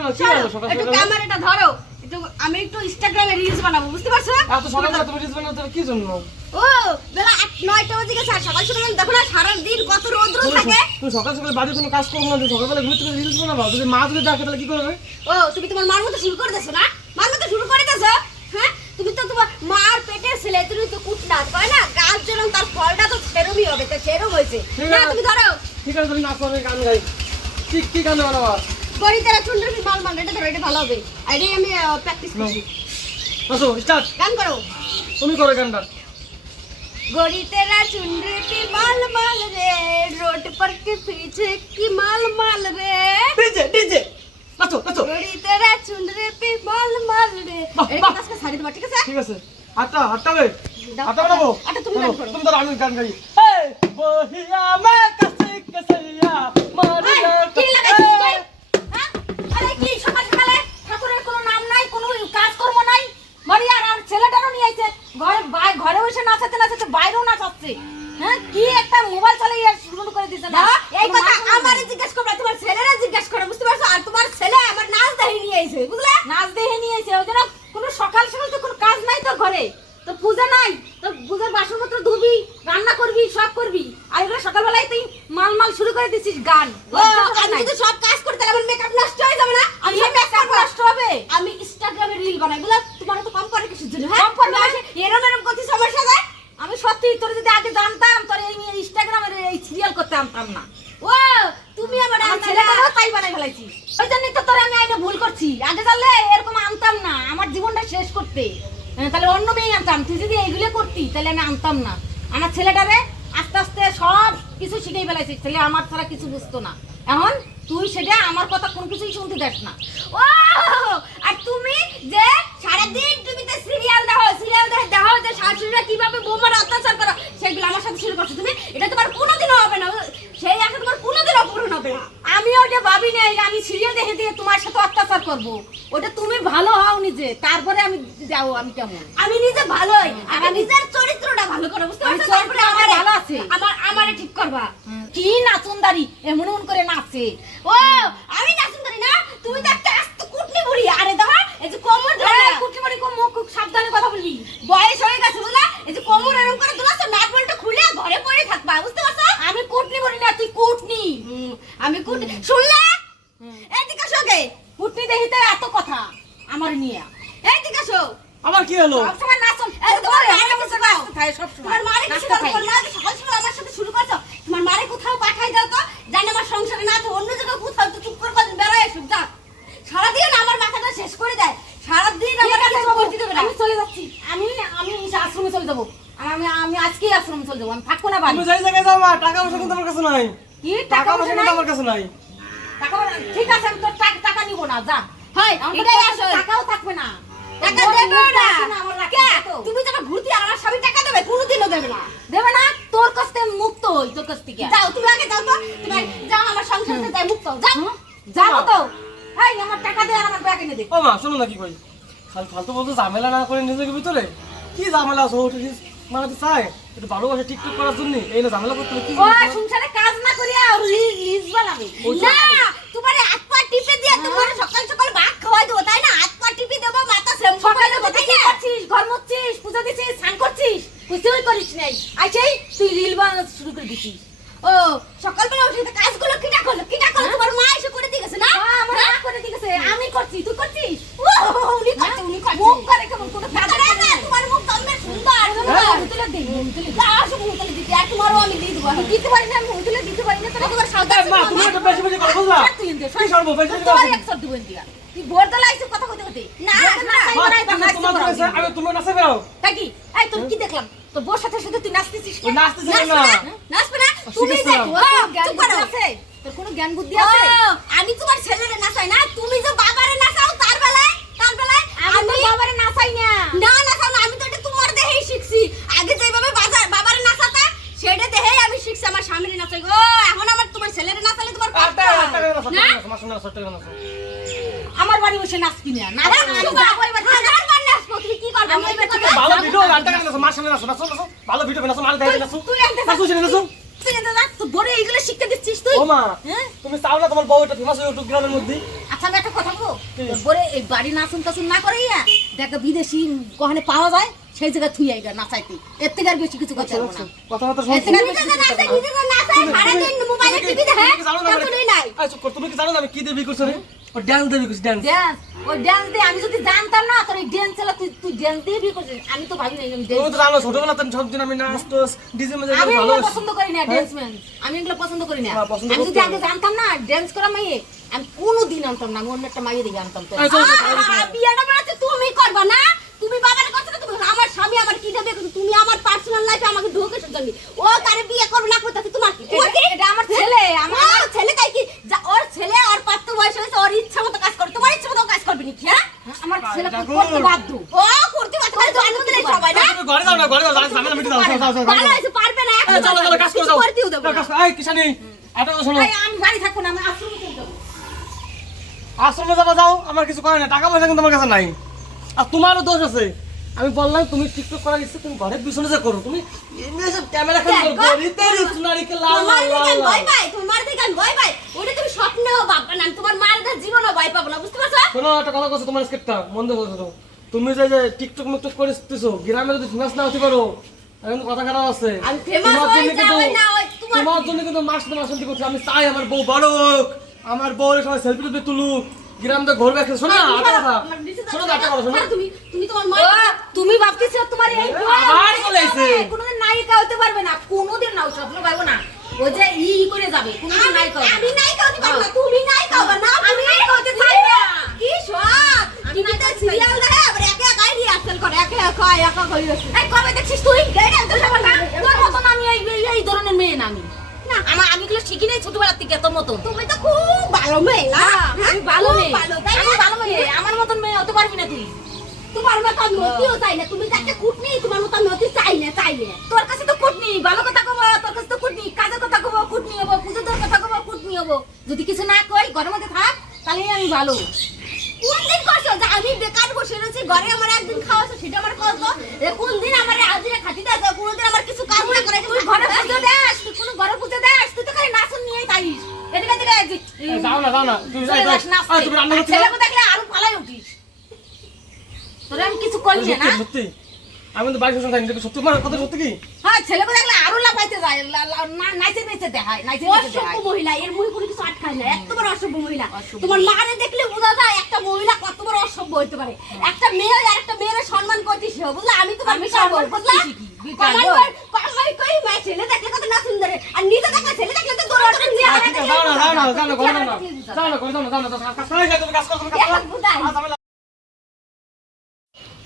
কেন কি হলো সকাল একটু ক্যামেরাটা ধরো। একটু আমি একটু ইনস্টাগ্রামে রিলস বানাবো বুঝতে পারছ? এত সকাল তুমি রিলস বানাতে কি জন্য? ও বেলা আট বাজে গেছে আর সকাল সকাল দেখো না সারাদিন কত রোদ্র তুমি থাকে। তুমি সকাল সকাল বাড়ির কোনো কাজ করব না তুমি সকালবেলা ঘুরতে গেলে রিলস বানাবো। যদি মা যদি ডাকে তাহলে কি করবে? ও তুমি তোমার মার মতো শুরু করে দেছো না? মার মতো শুরু করে দেছো হ্যাঁ? তুমি তো তোমার মার পেটের ছেলে তুমি তো কুটনা কয় না? গাছ যেরকম তার ফলটা তো সেরমই হবে তো সেরম হয়েছে। না তুমি ধরো। ঠিক আছে তুমি নাচো আমি গান গাই। কি কি গান বানাবা? গরিতেরা চুন্ডি মাল মাল এটা ধরো এটা ভালো হবে আর এটাই আমি প্র্যাকটিস করছি নাচো স্টার্ট গান করো তুমি করো গানটা गोरी तेरा चुनरी की माल माल रे रोड पर के पीछे की माल माल रे ডিজে ডিজে নাচো নাচো गोरी तेरा चुनरी की माल माल रे বাহ, এই বাহ। কাজটা সারি তোমার ঠিক আছে ঠিক আছে আটটা আটটা বে দাও, আটটা বানাবো আটটা তুমি ধরো, গান করো। তুমি ধরো আমি গান গাই এই বহিয়া মে কাছে কাছেয়া মারিয়া ঘরে বসে নাচাতে নাচাতে বাইরেও নাচাচ্ছে। হ্যাঁ? কি একটা মোবাইল চালিয়ে শুরু করে দিছে না? এই কথা আমারে জিজ্ঞেস করবে তোমার ছেলেরা জিজ্ঞেস করে বুঝতে পারছ? আর তোমার ছেলে আমার নাচ দেখে নিয়ে আইছে বুঝলে? নাচ দেখে নিয়ে আইছে। ওই জন্য কোনো সকাল সকাল তো কোনো কাজ নাই তোর ঘরে। তোর পূজা নাই তোর পূজার বাসনপত্র ধুবি রান্না করবি সব করবি। আর এগুলো সকালবেলায় তুই মাল মাল শুরু করে দিছিস গান। আমি যদি সব কাজ করতে আমার মেকআপ নষ্ট হয়ে যাবে না? আমি মেকআপ নষ্ট হবে। আমি ইনস্টাগ্রামে রিল বানাই বলে তোমার তো কম করে কিছু জন্য হ্যাঁ কম করে এরম এরম করছিস আমার সাথে আমি সত্যি তোর যদি জানতাম? তোর এই ইনস্টাগ্রামের এই সিরিয়াল করতে আনতাম না। ও তুমি আমার ছেলেটাও তাই বানাই ফেলাইছি ওই জন্যই তো তোর আমি আইনে ভুল করছি। আগে জানলে এরকম আনতাম না। আমার জীবনটা শেষ করতে। হ্যাঁ, তাহলে অন্য মেয়ে আনতাম। তুই যদি এইগুলো করতি তাহলে আমি আনতাম না। আমার ছেলেটারে আস্তে আস্তে সব কিছু শিখেই ফেলাইছিস ছেলে আমার ছাড়া কিছু বুঝতো না। এখন তুই সেটা আমার কথা কোনো কিছুই শুনতে দেখ না। ও আর তুমি যে সারাদিন তুমি তো সিরিয়াল দেখো সিরিয়াল দেখে দেখো যে শাশুড়িরা কীভাবে বৌমার অত্যাচার করো? সেগুলো আমার সাথে শুরু করছ তুমি এটা তোমার কোনোদিনও হবে না। সেই আশা তোমার কোনোদিনও পূরণ হবে না। আমি ওটা ভাবি নাই আমি সিরিয়াল দেখে দিয়ে তোমার সাথে অত্যাচার করব। ওটা তুমি ভালো হও নিজে তারপরে আমি যাও আমি কেমন? আমি নিজে ভালোই আর নিজের চরিত্রটা ভালো করো বুঝতে পারছ? তারপরে আমার ভালো আছে। আমার আমারে ঠিক করবা। কি নাচুনদারি এমন করে নাচে। ও আমি নাচুনদারি না তুমি তো একটা আস্ত কুটনি বুড়ি আরে দাও এই যে কোমর ধরে কুটনি বুড়ি কোমর খুব সাবধানে কথা বলবি বয়স হয়ে গেছে বুঝলা এই যে কোমর এরকম করে দুলাছো নাট বলটা খুলে ঘরে পড়ে থাকবা বুঝতে পারছ আমি কুটনি বুড়ি না তুই কুটনি আমি কুটনি শুনলে? এদিকে আসো গে কুটনি দেখিতে এত কথা আমার নিয়ে। এদিকে আসো। আবার কি হলো? সবসময় নাচন এই তোমার মারে কিছু দাও তোমার মারে কিছু দাও মা সকাল সকাল আমার সাথে শুরু করছ? তোমার মারে কোথাও পাঠাই দাও তো। জানি আমার সংসারে না তো অন্য জায়গায় কোথাও তো চুপ করে কদিন বেড়ায় এসব যা সারাদিন আমার মাথাটা শেষ করে দেয়। সারাদিন আমার কাছে দেবে না। আমি চলে যাচ্ছি। আমি আমি আশ্রমে চলে যাব। আমি আমি আজকেই আশ্রমে চলে যাব। আমি থাকব না বাড়ি। তুমি যাই জায়গায় যাও মা টাকা পয়সা কিন্তু আমার কাছে নাই। কি? টাকা পয়সা নাই? আমার কাছে নাই। টাকা ঠিক আছে আমি তোর টাকা টাকা নিব না যা। হয় এটাই আসো টাকাও থাকবে না। টাকা দেবে না। কে? তুমি যখন ঘুরতে আর আমার স্বামী টাকা দেবে কোনোদিনও দেবে না। দেবে না? তোর কাছ থেকে মুক্ত হই তোর কাছ থেকে। যাও তুমি আগে যাও তো। তুমি যাও আমার যাই মুক্ত হও, যাও। যাও। তো। এই আমার টাকা দে আর আমার ব্যাগ এনে দে। ও মা শোনো না কি কই। খাল ফালতু বলতো ঝামেলা না করে নিজেকে ভিতরে? কি ঝামেলা আছে ওটা মানে চাই একটু ভালোবাসে টিকটক করার জন্য। এই না ঝামেলা করতে কি ও সংসারে কাজ না করিয়া লিজ বানাবে। না তোমার হাত পা টিপে দিয়ে তোমার সকাল সকাল ভাত খাওয়াই দেবো তাই না? হাত পা টিপে দেবো মাথা করে দেবো তাই না? করছিস? ঘর মুছছিস পূজা দিছিস স্নান করছিস কিছুই করিস নাই। আইছেই তুই রিল বানানো শুরু করে দিছিস। ও সকালবেলা উঠে তো কাজগুলো কিটা করল? কিটা করল? তোমার মা এসে করে দিয়ে গেছে না? আমার মা করে দিয়ে গেছে। আমি করছি তুই করছিস? ও উনি করছে উনি করছে। মুখ করে কেমন কোনো সাথে সাথে তুই নাচতেছিস না। তুমি কোনো জ্ঞান বুদ্ধি আমি তোমার ছেলেরে নাচাই না তুমি যে বাবারে নাচাও তার বেলায় তার বেলায় আমি বাবারে নাচাই না না নাচাও না আমি তো এটা তোমার দেখেই শিখছি আগে যেভাবে বাজার বাবারে নাচাতা সেটা দেখেই আমি শিখছি আমার স্বামীরে নাচাই গো এখন আমার তোমার ছেলেরে নাচালে তোমার পাপ টাকা টাকা হয়। নাচো, আমার বাড়ি বসে না ভালো ভিডিও গান মার সামনে নাচো, নাচো, নাচো। ভালো ভিডিও নাচো, মার নাচো। নাচো, সেটা নাচো। তুমি চাও না তোমার বউ এটা ফেমাস ইউটিউব গ্রামের মধ্যে? আচ্ছা আমি একটা কথা করব তোর পরে এই বাড়ি নাচুন টাচুন না করে ইয়া বিদেশি কখনে পাওয়া যায়। সেই জায়গায় থুই আইগা নাচাইতে এর থেকে আর বেশি কিছু করতে পারব না। কথাবার্তা এর থেকে আর শুনছি বেশি কিছু করতে পারব না। তুমি কি জানো না আমি কি দেবি করছ? রে ও ড্যান্স দেবি করছি ড্যান্স ওই dance দিয়ে আমি যদি জানতাম না তোর এই dance চালা তুই তুই dance দিয়ে বিয়ে করছিস আমি তো ভাবি না আমি তুমি dance তো জানো ছোটবেলা তো সব দিন আমি নাচ টোস ডিজে মেজে আমি ভালো পছন্দ করি না ড্যান্স ম্যান আমি এগুলো পছন্দ করি না। হ্যাঁ, আমি যদি আগে জানতাম না ড্যান্স করা মাইয়ে আমি কোনো দিন আনতাম না আমি অন্য একটা মাইয়ে দিকে আনতাম তো। বিয়েটা বানাচ্ছে তুমি করবা না? তুমি বাবার কথা না স্বামী আমার কি দেবে তুমি আমার পার্সোনাল লাইফে আমাকে ঢোকে জন্য ও তারে বিয়ে করবে না করতে তোমার কি? এটা- আমার ছেলে আমার ছেলে তাই কি? ওর ছেলে ওর পাত্র বয়স হয়েছে ওর ইচ্ছা মতো কাজ করে। তোমার ইচ্ছা মতো কাজ করবে নাকি হ্যাঁ? আমার ছেলে। করতে বাধ্য। ও করতে পারছে না জন্ম দিলে সবাই না? ঘরে যাও না ঘরে যাও মিটে যাও যাও যাও যাও ভালো হয়েছে পারবে না এখন চলো চলো কাজ করে। যাও করতেও দেবো। কাজ করো। এই কিষানি এটা কথা শোনো। আমি বাড়ি থাকব না আমি আশ্রমে চলে যাব। আশ্রমে যাবা যাও আমার কিছু করে না টাকা পয়সা কিন্তু আমার কাছে নাই। আর তোমারও দোষ আছে। আমি বললাম তুমি টিকটক করার ইচ্ছে তুমি ঘরের পিছনে যে করো। তুমি ক্যামেরা করো সোনারিকে লাল লাল ভয় পাই তোমার দিকে আমি ভয় পাই ওটা তুমি স্বপ্নেও ভাববে না তোমার কাছে জীবনও ভয় পাবো না বুঝতে পারছ? শোনো একটা কথা তোমার স্কেটটা মন দিয়ে শোনো তুমি যে যে টিকটক মিকটক করেছ গ্রামে যদি ফেমাস না হতে পারো এখন কথা খারাপ আছে। আমি কিন্তু যাওয়াই না, তোমার- জন্য কিন্তু মাস মাস অন্তি করছি আমি চাই আমার বউ বড় হোক আমার বউ সবাই সেলফি তুলুক। গ্রাম তো ঘুরবে শোনো না একটা কথা। শোনো না একটা কথা শোনো। তুমি তুমি তোমার মায়ের তুমি ভাবতেছ তোমার এই আবার চলে কোনোদিন নায়িকা হতে পারবে না কোনোদিন নাও স্বপ্ন পারব না। ও যে ই ই করে যাবে কোনোদিন নায়িকা হবে আমি নাই কাউকে পারব না তুমি নাই কাউকে না আমি নায়িকা হতে চাই না। কি সব টিভিতে সিরিয়াল দেখে আবার একা একাই রিহার্সাল করে একা একা একা কই এই কবে দেখছিস তুই? আনতে যাব না তোর মতন আমি এই এই- এই ধরনের মেয়ে না আমি। না আমার আমি শিখি নাই ছোটবেলার থেকে তোর মতন। তুমি তো খুব ভালো মেয়ে না? হ্যাঁ, আমি ভালো মেয়ে। ভালো তাই আমি ভালো মেয়ে আমার মতন মেয়ে হতে পারবি না তুই। তোমার মতো হতেও চাই না তুমি যাকে কুটনি তোমার মতো আমি হতে চাই না চাই না। তোর কাছে তো কুটনি ভালো কথা কব তোর কাছে তো কুটনি কাজের কথা কব কুটনি হব পুজো তোর কথা কব কুটনি হব। যদি কিছু না কই ঘরের মধ্যে থাক তাহলে আমি ভালো। কোন দিন করছ যে আমি বেকার বসে রয়েছি ঘরে আমার একদিন খাওয়া আছে সেটা আমার করতো কোন দিন আমার হাজিরা খাটিতে আছে কোনদিন আমার কিছু কাজ না করে তুই ঘরে পুজো দেস তুই কোনো ঘরে পুজো দেস তুই তো খালি নাচন নিয়েই তাইস এদিকে এদিকে এদিকে। যাও না যাও না তুমি রান্না আর করতে দেখলে আরও পালাই উঠিস। তোরা আমি কিছু করি না? আমি তো বাড়ি সঙ্গে থাকি সত্যি তোমার কথা সত্যি কি হ্যাঁ ছেলে ছেলেকে দেখলে আরও লাফাইতে যায় নাইতে নাইতে দেখায় নাইতে অসভ্য মহিলা এর মুখে কোনো কিছু আটকায় না এত বড় অসভ্য মহিলা তোমার মারে দেখলে বোঝা যায় একটা মহিলা কত বড় অসভ্য হইতে পারে একটা মেয়ে আর একটা মেয়ের সম্মান করতে শিখো বুঝলা আমি তোমার করব করতে বুঝলা কামাই করি মেয়ে ছেলে দেখলে কত না সুন্দর আর নিজে দেখলে ছেলে দেখলে তো দৌড় ওঠে নিয়ে আয়, ঠিক আছে, যাও না যাও না যাও না ঘরে যাও না ঠিক আছে। যাও না ঘরে যাও না যাও না যাও না, কাজ করে যাও, তুমি কাজ করো তুমি কাজ করো এক বুদাই। আর ঝামেলা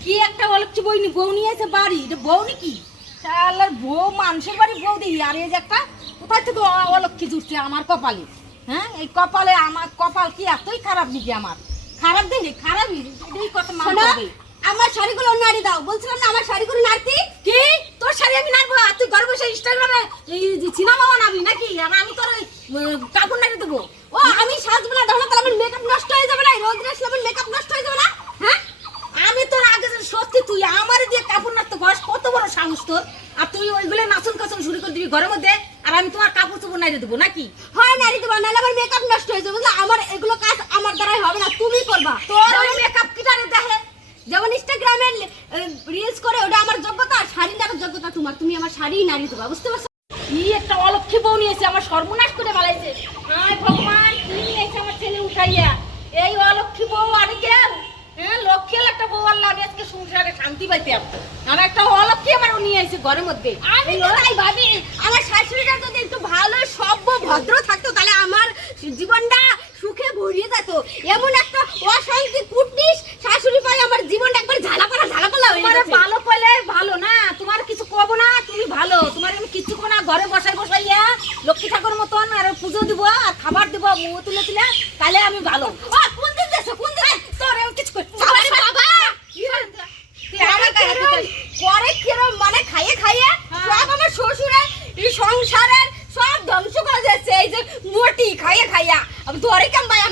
কি একটা অলক্ষী বই নি বউ নিয়ে এসে বাড়ি এটা বউ নাকি শালার বউ মানুষের বাড়ি বউ দিই আর এই যে একটা কোথায় থেকে অলক্ষী জুটছে আমার কপালে? হ্যাঁ এই কপালে আমার কপাল কি এতই খারাপ নাকি আমার? খারাপ দেখি খারাপই এটাই কথা মানতে আমার শাড়িগুলো নাড়ি দাও বলছিলাম না আমার শাড়িগুলো নাড়তি? কি? তোর শাড়ি আমি নাড়বো? আর তুই ঘরে বসে ইনস্টাগ্রামে এই সিনেমা বানাবি নাকি? আর আমি তোর কাপড় নাড়ি দেবো? ও আমি সাজবো না তাহলে তাহলে আমার মেকআপ নষ্ট হয়ে যাবে না রোজ রাস আমার মেকআপ নষ্ট হয়ে যাবে না হ্যাঁ আমি তোর আগে যে সত্যি তুই আমার দিয়ে কাপড় নাড়তে বস কত বড় সাহস তোর আর তুই ওইগুলো নাচন কাচন শুরু করে দিবি ঘরের মধ্যে আর আমি তোমার কাপড় চোপড় নাড়িয়ে দেবো নাকি? হয় নারী দেবা নাহলে আমার মেকআপ নষ্ট হয়ে যাবে আমার এগুলো কাজ আমার দ্বারাই হবে না তুমি করবা। তোর ওই মেকআপ কিটারে দেখে যেমন ইনস্টাগ্রামে রিলস করে ওটা আমার যোগ্যতা শাড়ি নেওয়ার যোগ্যতা তোমার তুমি আমার শাড়ি নারী দেবা বুঝতে পারছ? কি একটা অলক্ষী বউ নিয়েছে আমার সর্বনাশ করে বেলাইছে হায় ভগবান কি নিয়েছে আমার ছেলে উঠাইয়া? এই অলক্ষী বউ আরে গেল। হ্যাঁ লক্ষ্মীর একটা বউ আল্লাহ আজকে সংসারে শান্তি পাইতাম আর একটা অলক্ষী আমার নিয়ে আইছে ঘরের মধ্যে। আমি তো তাই ভাবি আমার শাশুড়িটা যদি একটু ভালো সভ্য ভদ্র থাকতো তাহলে আমার জীবনটা সুখে ভরিয়ে যেত এমন একটা অশান্তি কুটনিস শাশুড়ি পাই আমার জীবনটা একবার হয়ে গেছে। ভালো কইলে ভালো না তোমার কিছু কব না তুমি ভালো। তোমার আমি কিছু ঘরে বসাই বসাইয়া লক্ষ্মী ঠাকুর মতন আর পুজো দিব আর খাবার দিব মুহ তুলে তুলে তাহলে আমি ভালো।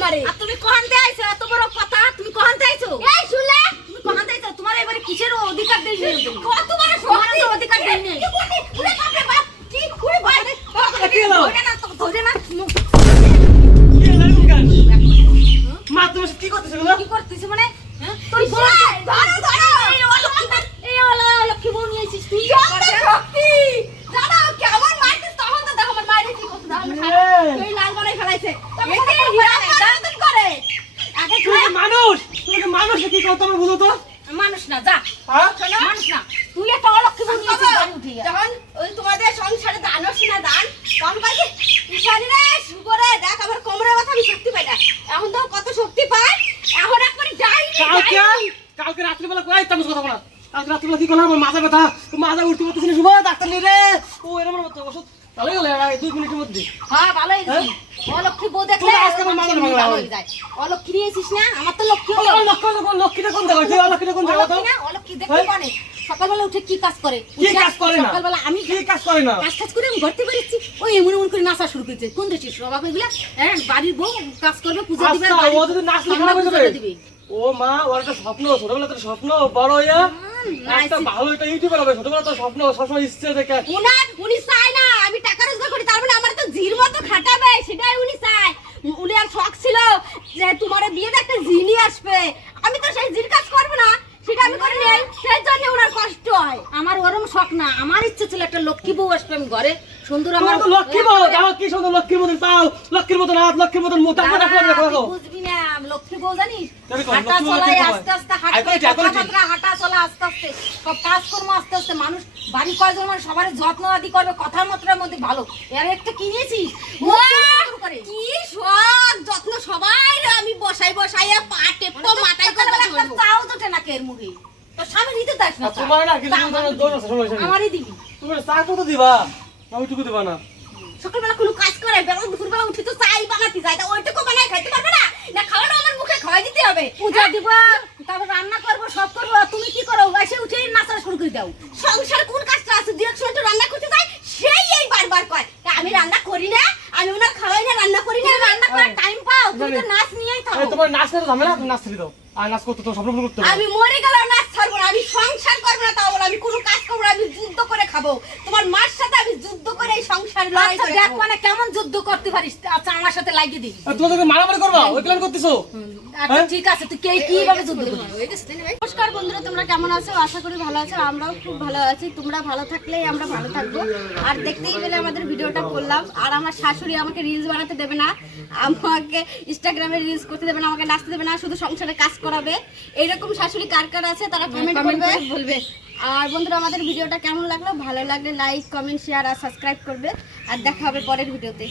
পারে। আর তুমি কোহান দে আইছো? এত বড় কথা তুমি কোহান দে আইছো? এই শুনলে তুমি কোহান দে আইছো? তোমার এবারে কিসের অধিকার দেই নি কত বড় সত্যি অধিকার দেই নি উড়ে বাপরে বাপ। কি? খুলে বাইরে ধরে না তো ধরে না। কি লাগু গান মা তুমি কি করতেছো কি করতেছো মানে? হ্যাঁ? তোর বড় ধরো ধরো। এই ওলা লক্ষ্মী বউ নিয়েছিস তুই। কই কথা বলা। কালকে রাত্রিবেলা কি করলাম? আমার মাথা ব্যথা। মাথা উঠতে পারতেছি না শুভ? ডাক্তার নিয়ে রে। ও এরকম ওষুধ ভালোই হলো দুই মিনিটের মধ্যে। হ্যাঁ ভালোই অলক্ষী বউ দেখলে আজকে আমার মাথা ভালো হয়ে যায়। অলক্ষী নিয়েছিস না? আমার তো লক্ষ্মী লক্ষ্য লক্ষ্মীটা কোন তুই লক্ষ্মীটা কোন অলক্ষী না অলক্ষী দেখতে হ্যাঁ? পারে সকালবেলা উঠে কি কাজ করে? কি কাজ করে না? সকালবেলা আমি কি কাজ করে না? কাজ কাজ করে আমি ঘরতে ওই এমন এমন করে নাচা শুরু করেছে। কোন দেশের স্বভাব এগুলা? হ্যাঁ বাড়ির বউ কাজ করবে পূজা দিবে আচ্ছা ও যদি পূজা যাবে দিবে। ও মা ওর একটা স্বপ্ন ছোটবেলা তোর স্বপ্ন বড় হইয়া একটা ভালো একটা ইউটিউবার হবে। ছোটবেলা তোর স্বপ্ন সবসময় ইচ্ছে দেখে। উনার উনি চায় না আমি টাকা রোজগার করি তার মানে আমার তো জির মতো খাটাবে সেটাই উনি চায়। উনি আর শখ ছিল যে তোমার বিয়েতে একটা জিনি আসবে। আমি তো সেই জির কাজ করব না সেটা আমি করে নেই। সেই জন্য ওনার কষ্ট হয় আমার ওরম শখ না আমার ইচ্ছে ছিল একটা লক্ষ্মী বউ আসবে আমি ঘরে। সুন্দর আমার লক্ষ্মী বউ দেখো কি সুন্দর লক্ষ্মীর মতন পাও? লক্ষ্মীর মতন হাত লক্ষ্মীর মতন মোটা মোটা করে দেখো বুঝবি না লক্ষ্মী বউ জানিস? হাঁটা লক্ষ্মী চলায় আস্তে আস্তে। কথাবার্তা হাঁটা চলা আস্তে আস্তে সব কাজকর্ম আস্তে আস্তে মানুষ বাড়ি কয়জন মানুষ সবার যত্ন আদি করবে কথাবার্তার মধ্যে ভালো। এর একটা কিনেছিস কি শখ যত্ন সবাই আমি বসাই বসাই পা টেপো মাথায় করে। চাও জোটে না কের মুখে? তোর স্বামী দিতে চাস না তোমার না কিছু তা দোষ আছে সময় দিবি। আমারই দিবি। তুমি চা কত দিবা? না ওইটুকু দিবা না। সকালবেলা কোনো কাজ করে বেলা দুপুরবেলা উঠে তো চাই বানাতে যায় তা ওইটুকু বানায় খাইতে পারবে না? না খাওয়াটা আমার মুখে খাওয়াই দিতে হবে। পূজা দিব। তারপর রান্না করব সব করব। তুমি কি করো? এসে উঠে নাচা শুরু করে দাও। সংসারে কোন কাজটা আছে? দু এক সময় তো রান্না করতে যায় সেই এই বারবার কয়। আমি রান্না করি না আমি ওনার খাওয়াই না রান্না করি না রান্না করার টাইম পাও। তুমি তো নাচ নিয়েই থাকো। তোমার ঝামেলা তুমি নাচ ছেড়ে দাও। আর নাচ করতে তো পূরণ করতে আমি মরে গেল নাচ না আমি সংসার করব না তা বলে, আমি কোনো কাজ করব না, আমি যুদ্ধ করে খাব। তোমার মার সাথে আমি যুদ্ধ এই সংসার লড়াই আচ্ছা করে দেখ মানে কেমন যুদ্ধ করতে পারিস? আচ্ছা আমার সাথে লাগিয়ে দিবি। আর তোমাদেরকে মারামারি করবা? ওই প্ল্যান করতেছো? আচ্ছা হ্যাঁ? ঠিক আছে তুই কে কীভাবে যুদ্ধ করবি? নমস্কার বন্ধুরা তোমরা কেমন আছো? আশা করি ভালো আছো আমরাও খুব ভালো আছি। তোমরা ভালো থাকলেই আমরা ভালো থাকব। আর দেখতেই পেলে আমাদের ভিডিওটা করলাম। আর আমার শাশুড়ি আমাকে রিলস বানাতে দেবে না। আমাকে ইনস্টাগ্রামে রিলস করতে দেবে না আমাকে নাচতে দেবে না শুধু সংসারে কাজ করাবে। এইরকম শাশুড়ি কার কার আছে তারা কমেন্ট করবে। বলবে। আর বন্ধুরা, আমাদের ভিডিওটা কেমন লাগল? ভালো লাগলে লাইক কমেন্ট শেয়ার আর সাবস্ক্রাইব করবে। আর দেখা হবে পরের ভিডিওতে।